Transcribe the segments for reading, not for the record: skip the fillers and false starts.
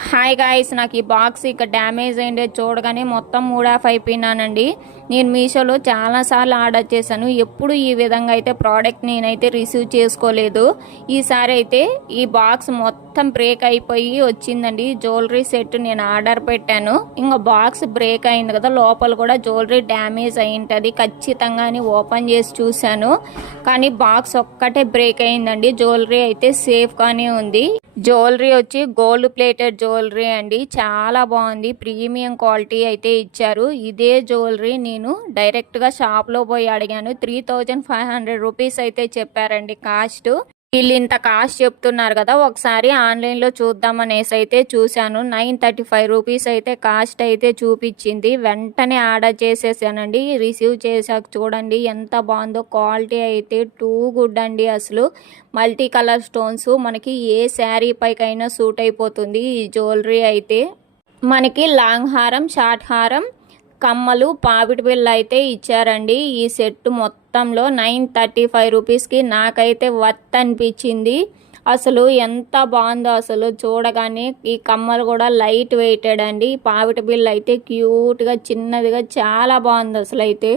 Hi guys, నాకు ఈ box ఇక డ్యామేజ్ అయింది చూడగానే మొత్తం మూడ్ ఆఫ్ అయిపోయినానండి. నేను మీషోలో చాలాసార్లు ఆర్డర్ చేశాను, ఎప్పుడు ఈ విధంగా అయితే ప్రోడక్ట్ నేనైతే రిసీవ్ చేసుకోలేదు. ఈసారి అయితే ఈ బాక్స్ మొత్తం బ్రేక్ అయిపోయి వచ్చిందండి. జ్యువెలరీ సెట్ నేను ఆర్డర్ పెట్టాను, ఇంకా బాక్స్ బ్రేక్ అయింది కదా, లోపల కూడా జ్యువెలరీ డ్యామేజ్ అయి ఉంటుంది ఖచ్చితంగా అని ఓపెన్ చేసి చూశాను. కానీ బాక్స్ ఒక్కటే బ్రేక్ అయిందండి, జ్యువెలరీ అయితే సేఫ్గానే ఉంది. జ్యువెలరీ వచ్చి గోల్డ్ ప్లేటెడ్ జ్యువెలరీ అండి, చాలా బాగుంది, ప్రీమియం క్వాలిటీ అయితే ఇచ్చారు. ఇదే జ్యువెలరీ నేను డైరెక్ట్గా షాప్లో పోయి అడిగాను, 3500 రూపీస్ అయితే చెప్పారండి కాస్ట్. వీళ్ళు ఇంత కాస్ట్ చెప్తున్నారు కదా, ఒకసారి ఆన్లైన్లో చూద్దామనేసి అయితే చూశాను. 935 రూపీస్ అయితే కాస్ట్ అయితే చూపించింది. వెంటనే ఆర్డర్ చేసేసానండి. రిసీవ్ చేశాక చూడండి ఎంత బాగుందో, క్వాలిటీ అయితే టూ గుడ్ అండి. అసలు మల్టీ కలర్ స్టోన్స్ మనకి ఏ శారీ పైకైనా సూట్ అయిపోతుంది. ఈ జ్యువెలరీ అయితే మనకి లాంగ్ హారం, షార్ట్ హారం, కమ్మలు, పాపిడి బిళ్ళ అయితే ఇచ్చారండి. ఈ సెట్ మొత్తంలో 935 రూపీస్కి నాకైతే వర్త్ అనిపించింది. అసలు ఎంత బాగుందో అసలు చూడగానే. ఈ కమ్మలు కూడా లైట్ వెయిటెడ్ అండి. పాపిడి బిళ్ళ అయితే క్యూట్గా చిన్నదిగా చాలా బాగుంది అసలు అయితే.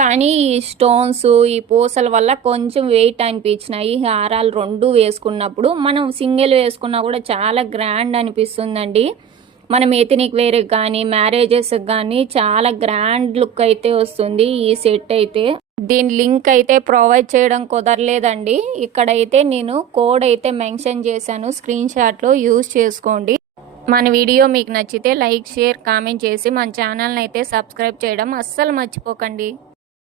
కానీ ఈ స్టోన్స్, ఈ పూసల వల్ల కొంచెం వెయిట్ అనిపించినాయి. హారాలు రెండు వేసుకున్నప్పుడు, మనం సింగిల్ వేసుకున్నా కూడా చాలా గ్రాండ్ అనిపిస్తుందండి. మనం ఎథనిక్ వేర్కి కానీ మ్యారేజెస్కి కానీ చాలా గ్రాండ్ లుక్ అయితే వస్తుంది ఈ సెట్ అయితే. దీని లింక్ అయితే ప్రొవైడ్ చేయడం కుదరలేదండి. ఇక్కడైతే నేను కోడ్ అయితే మెన్షన్ చేశాను, స్క్రీన్ షాట్లో యూజ్ చేసుకోండి. మన వీడియో మీకు నచ్చితే లైక్, షేర్, కామెంట్ చేసి మన ఛానల్ని అయితే సబ్స్క్రైబ్ చేయడం అస్సలు మర్చిపోకండి.